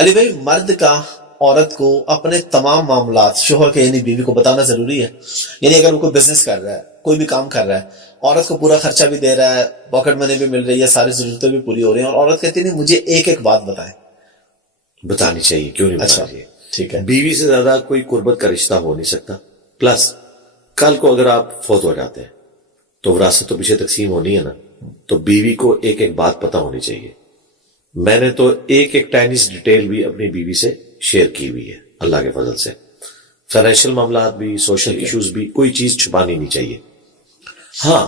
علی بھائی، مرد کا عورت کو اپنے تمام معاملات شوہر کے یعنی بیوی کو بتانا ضروری ہے؟ یعنی اگر وہ کوئی بزنس کر رہا ہے، کوئی بھی کام کر رہا ہے، عورت کو پورا خرچہ بھی دے رہا ہے، پاکٹ منی بھی مل رہی ہے، ساری ضرورتیں بھی پوری ہو رہی ہیں، اور عورت کہتی نہیں مجھے ایک ایک بات بتائیں؟ بتانی چاہیے، کیوں نہیں اچھا، بتانی چاہیے؟ ٹھیک ہے. بیوی سے زیادہ کوئی قربت کا رشتہ ہو نہیں سکتا. پلس کل کو اگر آپ فوت ہو جاتے ہیں تو وراثت تو پیچھے تقسیم ہونی ہے نا، تو بیوی کو ایک ایک بات پتہ ہونی چاہیے. میں نے تو ایک ایک ٹائنیس ڈیٹیل بھی اپنی بیوی سے شیئر کی ہوئی ہے اللہ کے فضل سے. فائنینشیل معاملات بھی، سوشل ایشوز بھی، کوئی چیز چھپانی نہیں چاہیے. ہاں،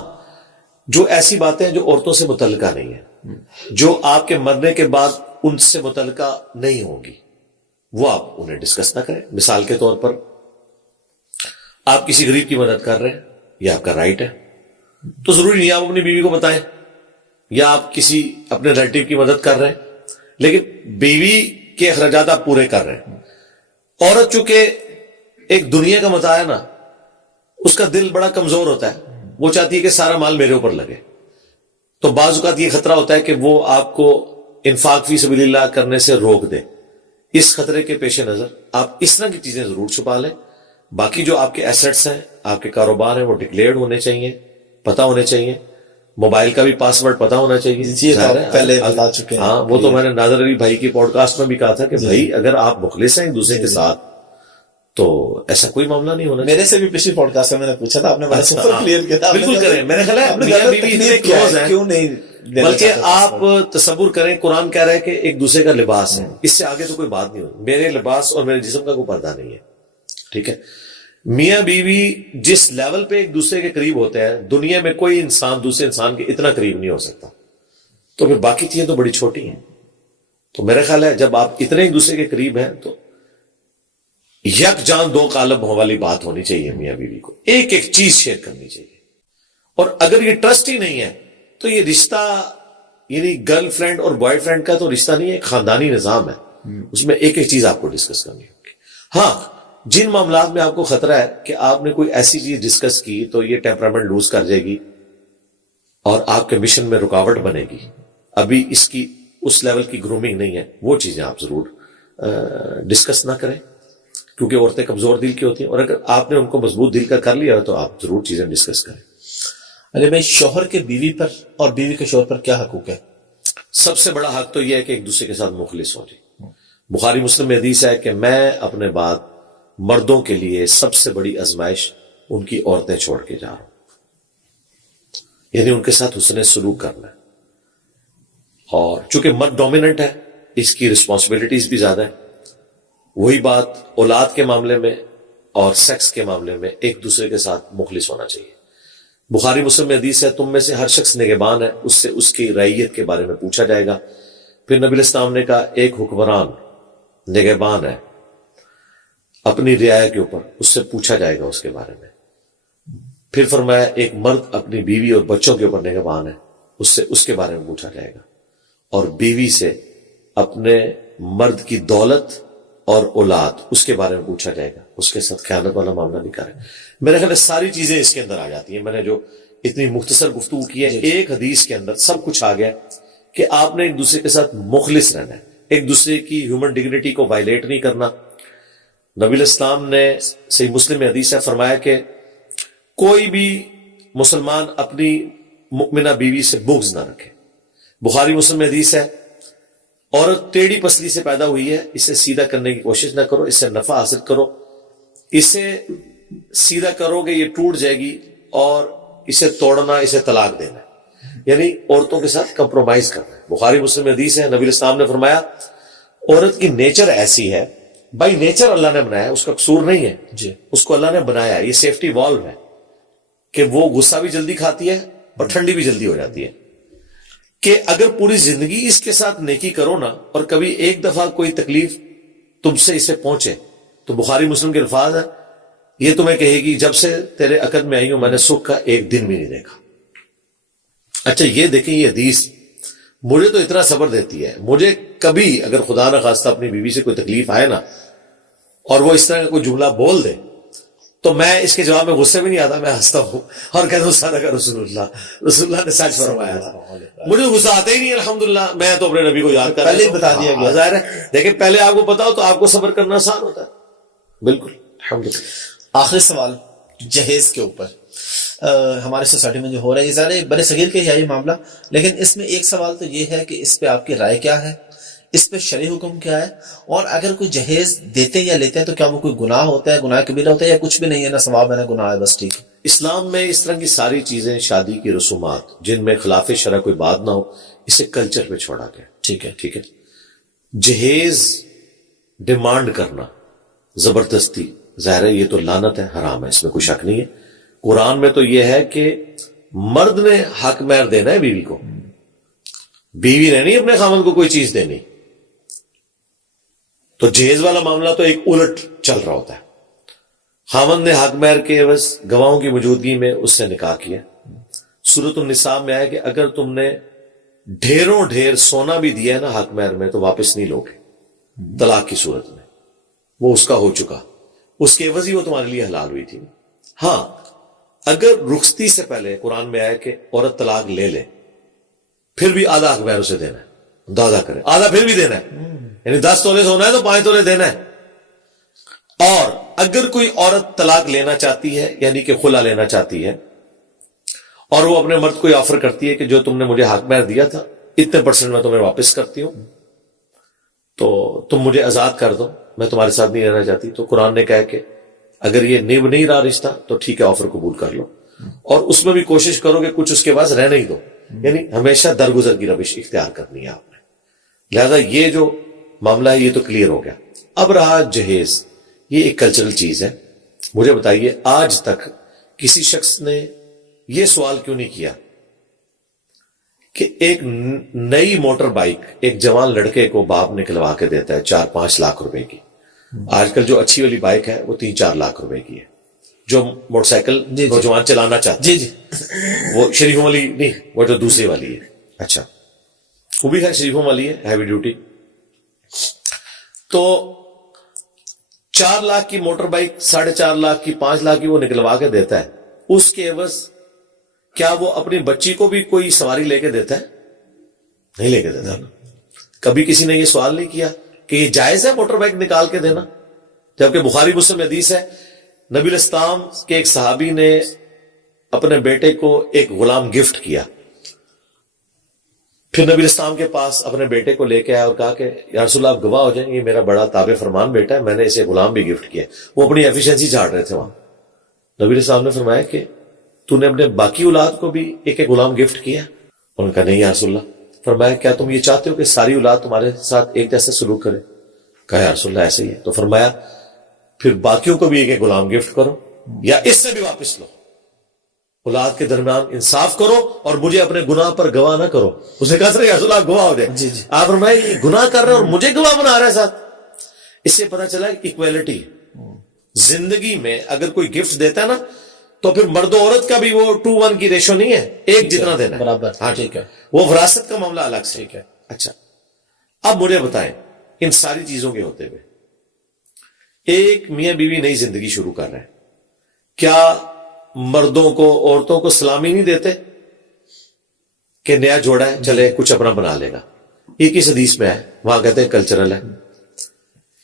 جو ایسی باتیں جو عورتوں سے متعلقہ نہیں ہیں، جو آپ کے مرنے کے بعد ان سے متعلقہ نہیں ہوں گی، وہ آپ انہیں ڈسکس نہ کریں. مثال کے طور پر آپ کسی غریب کی مدد کر رہے ہیں، یہ آپ کا رائٹ ہے، تو ضروری نہیں آپ اپنی بیوی کو بتائیں. یا آپ کسی اپنے ریلیٹیو کی مدد کر رہے ہیں لیکن بیوی کے اخراجات آپ پورے کر رہے ہیں. عورت چونکہ ایک دنیا کا متاع ہے نا، اس کا دل بڑا کمزور ہوتا ہے، وہ چاہتی ہے کہ سارا مال میرے اوپر لگے. تو بعض اوقات یہ خطرہ ہوتا ہے کہ وہ آپ کو انفاق فی سبیل اللہ کرنے سے روک دے. اس خطرے کے پیش نظر آپ اس طرح کی چیزیں ضرور چھپا لیں. باقی جو آپ کے ایسٹس ہیں، آپ کے کاروبار ہیں، وہ ڈکلیئرڈ ہونے چاہیے، پتہ ہونے چاہیے. موبائل کا بھی پاسورڈ پتا ہونا چاہیے. جی، تو پہلے بتا چکے ہیں. ہاں، وہ تو میں نے نادر علی بھائی کی پوڈ کاسٹ میں بھی کہا تھا کہ بھائی اگر آپ مخلص ہیں ایک دوسرے کے ساتھ تو ایسا کوئی معاملہ نہیں ہونا. میرے سے بھی پچھلی پوڈ کاسٹ میں میں نے پوچھا تھا، آپ نے بڑا سپر کلیئر کیا تھا. بالکل کریں. میرے خیال ہے میاں بیوی اتنے کلوز ہیں، کیوں نہیں، بلکہ آپ تصور کریں قرآن کہہ رہا ہے کہ ایک دوسرے کا لباس ہے. اس سے آگے تو کوئی بات نہیں ہوئی. میرے لباس اور میرے جسم کا کوئی پردہ نہیں ہے. ٹھیک ہے، میاں بیوی جس لیول پہ ایک دوسرے کے قریب ہوتے ہیں، دنیا میں کوئی انسان دوسرے انسان کے اتنا قریب نہیں ہو سکتا. تو پھر باقی چیزیں تو بڑی چھوٹی ہیں. تو میرا خیال ہے جب آپ اتنے ایک دوسرے کے قریب ہیں تو یک جان دو قالب والی بات ہونی چاہیے. میاں بیوی کو ایک ایک چیز شیئر کرنی چاہیے. اور اگر یہ ٹرسٹ ہی نہیں ہے تو یہ رشتہ یعنی گرل فرینڈ اور بوائے فرینڈ کا تو رشتہ نہیں ہے، ایک خاندانی نظام ہے. اس میں ایک ایک چیز آپ کو ڈسکس کرنی ہوگی. ہاں، جن معاملات میں آپ کو خطرہ ہے کہ آپ نے کوئی ایسی چیز ڈسکس کی تو یہ ٹیمپرامنٹ لوز کر جائے گی اور آپ کے مشن میں رکاوٹ بنے گی، ابھی اس کی اس لیول کی گرومنگ نہیں ہے، وہ چیزیں آپ ضرور ڈسکس نہ کریں. کیونکہ عورتیں کمزور دل کی ہوتی ہیں، اور اگر آپ نے ان کو مضبوط دل کا کر لیا تو آپ ضرور چیزیں ڈسکس کریں. ارے بھائی، شوہر کے بیوی پر اور بیوی کے شوہر پر کیا حقوق ہے؟ سب سے بڑا حق تو یہ ہے کہ ایک دوسرے کے ساتھ مخلص ہو جائے. بخاری مسلم میں حدیث ہے کہ میں اپنے بعد مردوں کے لیے سب سے بڑی آزمائش ان کی عورتیں چھوڑ کے جا رہا ہوں. یعنی ان کے ساتھ حسن سلوک کرنا ہے. اور چونکہ مرد ڈومیننٹ ہے، اس کی رسپانسبلٹیز بھی زیادہ ہے. وہی بات اولاد کے معاملے میں اور سیکس کے معاملے میں ایک دوسرے کے ساتھ مخلص ہونا چاہیے. بخاری مسلم میں حدیث ہے تم میں سے ہر شخص نگہبان ہے، اس سے اس کی رعیت کے بارے میں پوچھا جائے گا. پھر نبی الاسلام نے کہا ایک حکمران نگہبان ہے اپنی رعایا کے اوپر، اس سے پوچھا جائے گا اس کے بارے میں. پھر فرمایا ایک مرد اپنی بیوی اور بچوں کے اوپر نگہبان ہے، اس سے اس کے بارے میں پوچھا جائے گا. اور بیوی سے اپنے مرد کی دولت اور اولاد اس کے بارے میں پوچھا جائے گا، اس کے ساتھ خیانت والا معاملہ نہیں کرے. میرے خیال ہے ساری چیزیں اس کے اندر آ جاتی ہیں. میں نے جو اتنی مختصر گفتگو کی ہے، ایک حدیث کے اندر سب کچھ آ گیا کہ آپ نے ایک دوسرے کے ساتھ مخلص رہنا ہے، ایک دوسرے کی ہیومن ڈگنیٹی کو وائلیٹ نہیں کرنا. نبی الاسلام نے صحیح مسلم میں حدیث ہے فرمایا کہ کوئی بھی مسلمان اپنی مؤمنہ بیوی سے بغض نہ رکھے. بخاری مسلم میں حدیث ہے عورت ٹیڑھی پسلی سے پیدا ہوئی ہے، اسے سیدھا کرنے کی کوشش نہ کرو، اس سے نفع حاصل کرو. اسے سیدھا کرو گے یہ ٹوٹ جائے گی، اور اسے توڑنا، اسے طلاق دینا، یعنی عورتوں کے ساتھ کمپرومائز کرنا ہے. بخاری مسلم میں حدیث ہے نبی الاسلام نے فرمایا عورت کی نیچر ایسی ہے، بائی نیچر اللہ نے بنایا، اس کا قصور نہیں ہے جی، اس کو اللہ نے بنایا. یہ سیفٹی والو ہے کہ وہ غصہ بھی جلدی کھاتی ہے اور ٹھنڈی بھی جلدی ہو جاتی ہے. کہ اگر پوری زندگی اس کے ساتھ نیکی کرو نا، اور کبھی ایک دفعہ کوئی تکلیف تم سے اسے پہنچے تو بخاری مسلم کے الفاظ ہے یہ تمہیں کہے گی جب سے تیرے عقد میں آئی ہوں میں نے سکھ کا ایک دن بھی نہیں دیکھا. اچھا یہ دیکھیں، یہ حدیث مجھے تو اتنا صبر دیتی ہے. مجھے کبھی اگر خدا نہ خواستہ اپنی بیوی سے کوئی تکلیف آئے نا اور وہ اس طرح کا کوئی جملہ بول دے تو میں اس کے جواب میں غصے میں نہیں آتا, میں ہنستا ہوں اور کہتا ہوں صدق رسول اللہ نے سچ فرمایا تھا. مجھے غصہ آتا ہی نہیں الحمدللہ, میں تو اپنے نبی کو یاد کر پہلے ہی بتا دیا گیا. ظاہر ہے دیکھیں پہلے آپ کو پتا ہو تو آپ کو صبر کرنا آسان ہوتا ہے. بالکل الحمدللہ. آخری سوال جہیز کے اوپر. ہمارے سوسائٹی میں جو ہو رہا ہے یہ ظاہر برے صغیر کے ہے یہ معاملہ, لیکن اس میں ایک سوال تو یہ ہے کہ اس پہ آپ کی رائے کیا ہے, اس پہ شرعی حکم کیا ہے, اور اگر کوئی جہیز دیتے یا لیتے ہیں تو کیا وہ کوئی گناہ ہوتا ہے, گناہ کبیرہ ہوتا ہے, یا کچھ بھی نہیں ہے, نہ ثواب ہے نہ گناہ ہے, بس ٹھیک ہے. اسلام میں اس طرح کی ساری چیزیں, شادی کی رسومات جن میں خلاف شرع کوئی بات نہ ہو, اسے کلچر میں چھوڑا گیا. ٹھیک ہے. ٹھیک ہے. جہیز ڈیمانڈ کرنا زبردستی, ظاہر ہے یہ تو لعنت ہے, حرام ہے, اس میں کوئی شک نہیں ہے. قرآن میں تو یہ ہے کہ مرد نے حق مہر دینا ہے بیوی کو, بیوی نے نہیں اپنے خاوند کو کوئی چیز دینی. تو جہیز والا معاملہ تو ایک الٹ چل رہا ہوتا ہے. خاوند نے حق مہر کے عوض گواہوں کی موجودگی میں اس سے نکاح کیا. سورۃ النساء میں آیا کہ اگر تم نے ڈھیروں ڈھیر سونا بھی دیا ہے نا حق مہر میں تو واپس نہیں لوگے طلاق کی صورت میں, وہ اس کا ہو چکا, اس کے عوض ہی وہ تمہارے لیے حلال ہوئی تھی. ہاں اگر رخصتی سے پہلے قرآن میں آیا کہ عورت طلاق لے لے پھر بھی آدھا حق مہر اسے دینا ہے, دادا کرے آدھا پھر بھی دینا ہے, یعنی 10 تولے سونا ہے تو 5 تولے دینا ہے. اور اگر کوئی عورت طلاق لینا چاہتی ہے یعنی کہ خلا لینا چاہتی ہے اور وہ اپنے مرد کو آفر کرتی ہے کہ جو تم نے مجھے حق مہر دیا تھا اتنے % میں تمہیں واپس کرتی ہوں تو تم مجھے آزاد کر دو, میں تمہارے ساتھ نہیں رہنا چاہتی, تو قرآن نے کہا کہ اگر یہ نیب نہیں رہا رشتہ تو ٹھیک ہے آفر قبول کر لو, اور اس میں بھی کوشش کرو کہ کچھ اس کے پاس رہنے ہی دو, یعنی ہمیشہ درگزر کی روش اختیار کرنی ہے آپ نے. لہذا یہ جو معاملہ ہے یہ تو کلیئر ہو گیا. اب رہا جہیز, یہ ایک کلچرل چیز ہے. مجھے بتائیے آج تک کسی شخص نے یہ سوال کیوں نہیں کیا کہ ایک نئی موٹر بائک ایک جوان لڑکے کو باپ نکلوا کے دیتا ہے 4-5 لاکھ روپے کی. آج کل جو اچھی والی بائک ہے وہ 3-4 لاکھ روپے کی ہے. جو موٹر سائیکل نوجوان چلانا چاہتے جی جی وہ شریفوں والی نہیں, وہ جو دوسری والی ہے, اچھا وہ بھی ہے شریفوں والی ہے, ہیوی ڈیوٹی. تو 4 لاکھ کی موٹر بائک 4.5 لاکھ کی 5 لاکھ کی وہ نکلوا کے دیتا ہے. اس کے عوض کیا وہ اپنی بچی کو بھی کوئی سواری لے کے دیتا ہے؟ نہیں لے کے دیتا. کبھی کسی نے یہ سوال نہیں کیا کہ یہ جائز ہے موٹر بائک نکال کے دینا؟ جبکہ بخاری مسلم حدیث ہے, نبی الاسلام کے ایک صحابی نے اپنے بیٹے کو ایک غلام گفٹ کیا. پھر نبی الاسلام کے پاس اپنے بیٹے کو لے کے آیا اور کہا کہ یا رسول اللہ آپ گواہ ہو جائیں, یہ میرا بڑا تابع فرمان بیٹا ہے, میں نے اسے غلام بھی گفٹ کیا. وہ اپنی ایفیشنسی جھاڑ رہے تھے وہاں. نبی الاسلام نے فرمایا کہ تو نے اپنے باقی اولاد کو بھی ایک ایک غلام گفٹ کیا؟ انہوں نے کہا نہیں یا رسول اللہ. فرمایا کیا تم یہ چاہتے ہو کہ ساری اولاد تمہارے ساتھ ایک جیسے سلوک کرے؟ کہا یا رسول اللہ ایسے ہی ہے. تو فرمایا پھر باقیوں کو بھی ایک ایک غلام گفٹ کرو یا اس سے بھی واپس لو, اولاد کے درمیان انصاف کرو اور مجھے اپنے گناہ پر گواہ نہ کرو. اس نے کہا سر یا رسول اللہ گواہ ہو جائے. جی جی آپ فرمایا یہ گناہ کر رہے اور مجھے گواہ بنا رہا ہے ساتھ. اس سے پتہ چلا ایکویلٹی زندگی میں اگر کوئی گفٹ دیتا ہے نا تو پھر مرد و عورت کا بھی وہ 2:1 کی ریشو نہیں ہے, ایک جتنا دینا ہے برابر. ہاں ٹھیک ہے, وہ وراثت کا معاملہ الگ سے. ٹھیک ہے. اچھا اب مجھے بتائیں ان ساری چیزوں کے ہوتے ہوئے ایک میاں بیوی نئی زندگی شروع کر رہے ہیں, کیا مردوں کو عورتوں کو سلامی نہیں دیتے کہ نیا جوڑا ہے چلے کچھ اپنا بنا لے گا؟ یہ کس حدیث میں ہے؟ وہاں کہتے ہیں کلچرل ہے.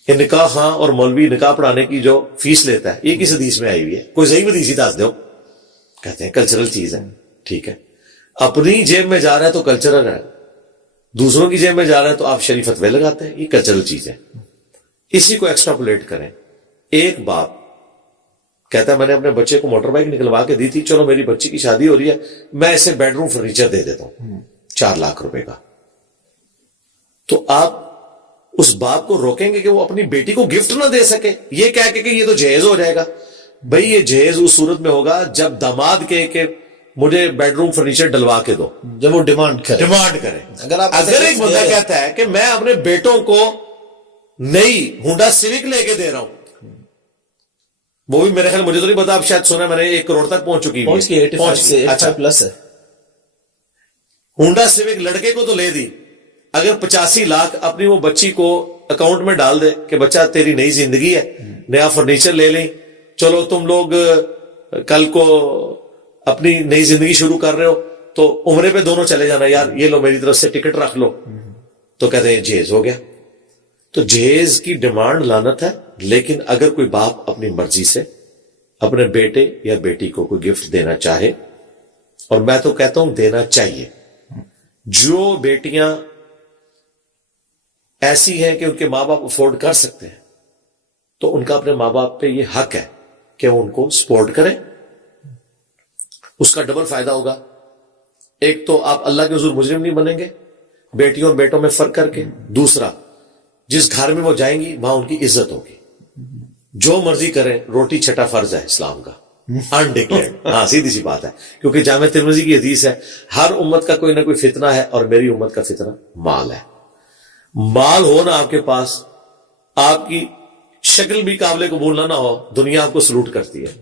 یہ نکاح خاں اور مولوی نکاح پڑھانے کی جو فیس لیتا ہے یہ کس حدیث میں آئی ہوئی ہے؟ کوئی صحیح حدیث ہی دس دو. کہتے ہیں کلچرل چیز ہے. ٹھیک ہے, اپنی جیب میں جا رہا ہے تو کلچرل ہے, دوسروں کی جیب میں جا رہا ہے تو آپ شریف فتوے لگاتے ہیں, یہ کلچرل چیز ہے. اسی کو ایکسٹراپولیٹ کریں. ایک باپ کہتا ہے میں نے اپنے بچے کو موٹر بائک نکلوا کے دی تھی, چلو میری بچی کی شادی ہو رہی ہے میں اسے بیڈ روم فرنیچر دے دیتا ہوں 4 لاکھ روپے کا. تو آپ اس باپ کو روکیں گے کہ وہ اپنی بیٹی کو گفٹ نہ دے سکے یہ کہہ کے کہ یہ تو جہیز ہو جائے گا؟ بھئی یہ جہیز اس صورت میں ہوگا جب داماد کہے کہ مجھے بیڈ روم فرنیچر ڈلوا کے دو, جب وہ ڈیمانڈ کرے. اگر ایک بندہ کہتا ہے کہ میں اپنے بیٹوں کو نئی ہونڈا سیوک لے کے دے رہا ہوں, وہ بھی میرے خیال مجھے تو نہیں پتا, آپ شاید سنا میں نے 1 کروڑ تک پہنچ چکی ہے, 85 پلس ہے. ہونڈا سیوک لڑکے کو تو لے دی, اگر 85 لاکھ اپنی وہ بچی کو اکاؤنٹ میں ڈال دے کہ بچہ تیری نئی زندگی ہے, نیا فرنیچر لے لیں, چلو تم لوگ کل کو اپنی نئی زندگی شروع کر رہے ہو تو عمرے پہ دونوں چلے جانا، یار یہ لو میری طرف سے ٹکٹ رکھ لو، تو کہتے ہیں جہیز ہو گیا. تو جہیز کی ڈیمانڈ لعنت ہے، لیکن اگر کوئی باپ اپنی مرضی سے اپنے بیٹے یا بیٹی کو کوئی گفٹ دینا چاہے، اور میں تو کہتا ہوں دینا چاہیے. جو بیٹیاں ایسی ہیں کہ ان کے ماں باپ افورڈ کر سکتے ہیں تو ان کا اپنے ماں باپ پہ یہ حق ہے کہ وہ ان کو سپورٹ کریں. اس کا ڈبل فائدہ ہوگا. ایک تو آپ اللہ کے حضور مجرم نہیں بنیں گے بیٹیوں اور بیٹوں میں فرق کر کے. دوسرا، جس گھر میں وہ جائیں گی وہاں ان کی عزت ہوگی. جو مرضی کریں، روٹی چھٹا فرض ہے اسلام کا، انڈکلیئرڈ. ہاں سیدھی سی بات ہے، کیونکہ جامع ترمذی کی حدیث ہے ہر امت کا کوئی نہ کوئی فتنہ ہے اور میری امت کا فتنہ مال ہے. مال ہو نا آپ کے پاس، آپ کی شکل بھی قابل قبول نہ ہو، دنیا آپ کو سلوٹ کرتی ہے.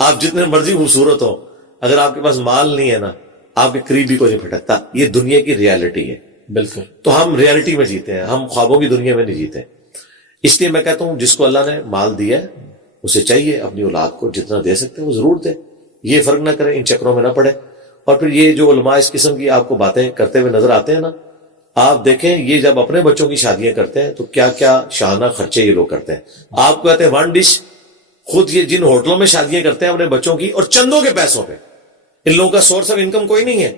آپ جتنے مرضی خوبصورت ہو، اگر آپ کے پاس مال نہیں ہے نا، آپ کے قریب بھی کوئی نہیں پھٹکتا. یہ دنیا کی ریالٹی ہے. بالکل. تو ہم ریالٹی میں جیتے ہیں، ہم خوابوں کی دنیا میں نہیں جیتے. اس لیے میں کہتا ہوں جس کو اللہ نے مال دیا ہے اسے چاہیے اپنی اولاد کو جتنا دے سکتے ہیں وہ ضرور دے. یہ فرق نہ کرے، ان چکروں میں نہ پڑے. اور پھر یہ جو علماء اس قسم کی آپ کو باتیں کرتے ہوئے نظر آتے ہیں نا، آپ دیکھیں یہ جب اپنے بچوں کی شادیاں کرتے ہیں تو کیا کیا شاہانہ خرچے یہ لوگ کرتے ہیں. آپ کو کہتے ہیں ون ڈش، خود یہ جن ہوٹلوں میں شادیاں کرتے ہیں اپنے بچوں کی اور چندوں کے پیسوں پہ، ان لوگوں کا سورس آف انکم کوئی نہیں ہے.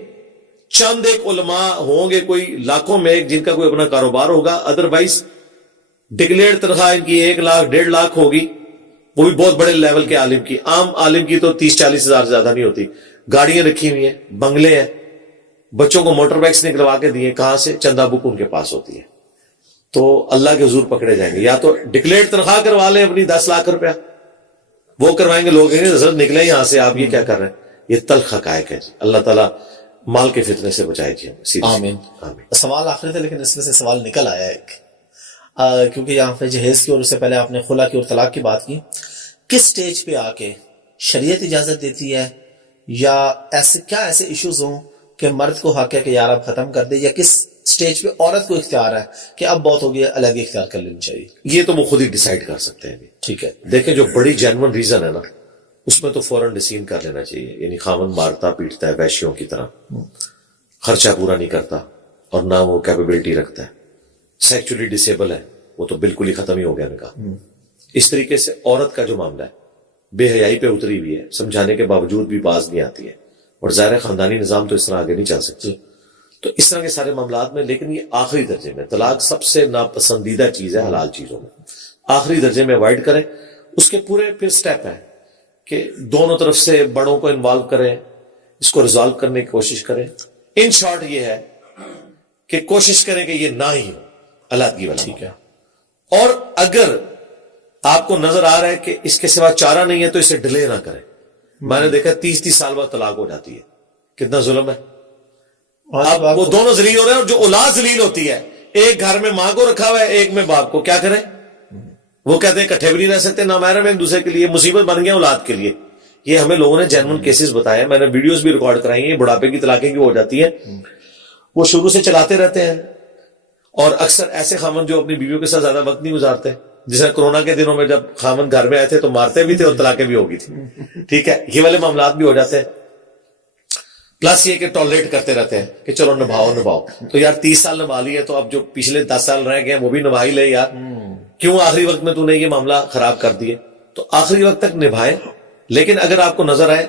چند ایک علماء ہوں گے کوئی لاکھوں میں ایک جن کا کوئی اپنا کاروبار ہوگا، ادروائز ڈکلیئرڈ تنخواہ ان کی 1 لاکھ 1.5 لاکھ ہوگی، وہ بھی بہت بڑے لیول کے عالم کی. عام عالم کی تو 30-40 ہزار سے زیادہ نہیں ہوتی. گاڑیاں رکھی ہوئی ہیں، بنگلے ہیں، بچوں کو موٹر بائکس نکلوا کے دیے، کہاں سے؟ چندہ بک ان کے پاس ہوتی ہے. تو اللہ کے حضور پکڑے جائیں گے. یا تو ڈکلیئرڈ تنخواہ کروا لیں اپنی 10 لاکھ روپیہ، وہ کروائیں گے، لوگ کہیں گے حضرت نکلے یہاں سے، آپ یہ کیا کر رہے ہیں. یہ تلخ حقائق ہے. اللہ تعالیٰ مال کے فتنے سے بچائے جی. آمین. سوال آخری تھا لیکن اس میں سے سوال نکل آیا ایک، کیونکہ یہاں پہ جہیز کی اور اس سے پہلے آپ نے خلا کی اور طلاق کی بات کی. کس سٹیج پہ آ کے شریعت اجازت دیتی ہے، یا ایسے ایشوز ہوں کہ مرد کو حق ہے کہ یار اب ختم کر دے، یا کس سٹیج پہ عورت کو اختیار ہے کہ اب بہت ہو گیا، علیحدگی اختیار کر لینی چاہیے؟ یہ تو وہ خود ہی ڈیسائیڈ کر سکتے ہیں. ٹھیک ہے. دیکھیں جو بڑی جینون ریزن ہے نا، اس میں تو فوراً ڈسین کر لینا چاہیے. یعنی خاوند مارتا پیٹتا ہے ویشیوں کی طرح، خرچہ پورا نہیں کرتا اور نہ وہ کیپیبلٹی رکھتا ہے، سیکچولی ڈسیبل ہے، وہ تو بالکل ہی ختم ہی ہو گیا نکاح. اس طریقے سے عورت کا جو معاملہ ہے بے حیائی پہ اتری ہوئی ہے، سمجھانے کے باوجود بھی باز نہیں آتی ہے، اور ظاہر خاندانی نظام تو اس طرح آگے نہیں چل سکتی. تو اس طرح کے سارے معاملات میں، لیکن یہ آخری درجے میں طلاق سب سے ناپسندیدہ چیز ہے حلال چیزوں میں، آخری درجے میں اوائڈ کریں. اس کے پورے پھر سٹیپ ہیں کہ دونوں طرف سے بڑوں کو انوالو کریں، اس کو ریزالو کرنے کی کوشش کریں. ان شارٹ یہ ہے کہ کوشش کریں کہ یہ نہ ہی ہو علیحدگی والا. ٹھیک ہے. اور اگر آپ کو نظر آ رہا ہے کہ اس کے سوا چارہ نہیں ہے تو اسے ڈیلے نہ کریں. میں نے دیکھا 30 سال بعد طلاق ہو جاتی ہے. کتنا ظلم ہے. اب وہ دونوں ذلیل ہو رہے ہیں، اور جو اولاد ذلیل ہوتی ہے، ایک گھر میں ماں کو رکھا ہوا ہے، ایک میں باپ کو، کیا کریں؟ وہ کہتے ہیں کٹھے بھی نہیں رہ سکتے، نامحرم ایک دوسرے کے لیے، مصیبت بن گیا اولاد کے لیے. یہ ہمیں لوگوں نے جینون کیسز بتایا، میں نے ویڈیوز بھی ریکارڈ کرائی ہیں. بڑھاپے کی طلاقیں کی ہو جاتی ہیں، وہ شروع سے چلاتے رہتے ہیں. اور اکثر ایسے خاوند جو اپنی بیویوں کے ساتھ زیادہ وقت نہیں گزارتے، جیسے کورونا کے دنوں میں جب خاوند گھر میں آئے تھے تو مارتے بھی تھے اور طلاقیں بھی ہو گئی تھی. ٹھیک ہے، یہ والے معاملات بھی ہو جاتے ہیں. پلس یہ کہ ٹالریٹ کرتے رہتے ہیں کہ چلو نبھاؤ. تو یار 30 سال نبھا لیے تو اب جو پچھلے 10 سال رہ گئے وہ بھی نبھا ہی لے یار. کیوں آخری وقت میں تو نے یہ معاملہ خراب کر دیے؟ تو آخری وقت تک نبھائیں. لیکن اگر آپ کو نظر آئے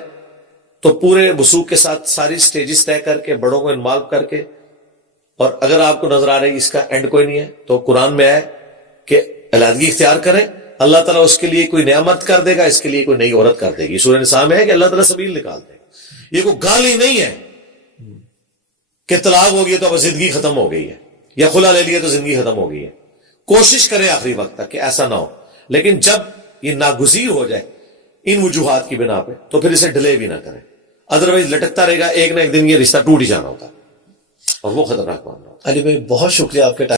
تو پورے وثوق کے ساتھ ساری سٹیجز طے کر کے، بڑوں کو انوالو کر کے، اور اگر آپ کو نظر آ رہا ہے اس کا اینڈ کوئی نہیں ہے تو قرآن میں ہے کہ علیحدگی اختیار کریں. اللہ تعالیٰ اس کے لیے کوئی نیا مرد کر دے گا، اس کے لیے کوئی نئی عورت کر دے گی. سورہ نساء میں ہے کہ اللہ تعالیٰ سبیل نکال دے گا. یہ کوئی گالی نہیں ہے کہ طلاق ہو گئی تو اب زندگی ختم ہو گئی ہے، یا خلا لے لیا تو زندگی ختم ہو گئی ہے. کوشش کریں آخری وقت تک کہ ایسا نہ ہو. لیکن جب یہ ناگزیر ہو جائے ان وجوہات کی بنا پہ تو پھر اسے ڈیلے بھی نہ کریں، ادروائز لٹکتا رہے گا، ایک نہ ایک دن یہ رشتہ ٹوٹ ہی جانا ہوتا ہے اور وہ خطرناک معاملہ ہوتا ہے. علی بھائی بہت شکریہ آپ کے ٹائم